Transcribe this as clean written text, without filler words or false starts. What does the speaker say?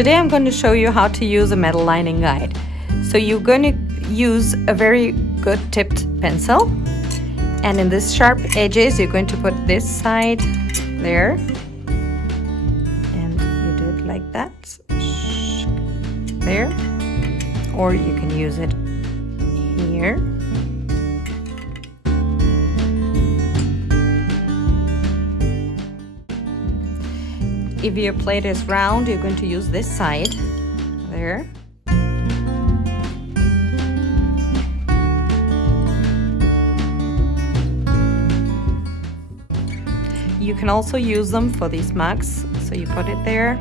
Today I'm going to show you how to use a metal lining guide. So you're going to use a very good tipped pencil, and in this sharp edges you're going to put this side there, and you do it like that, there, or you can use it here. If your plate is round, you're going to use this side there. You can also use them for these mugs, so you put it there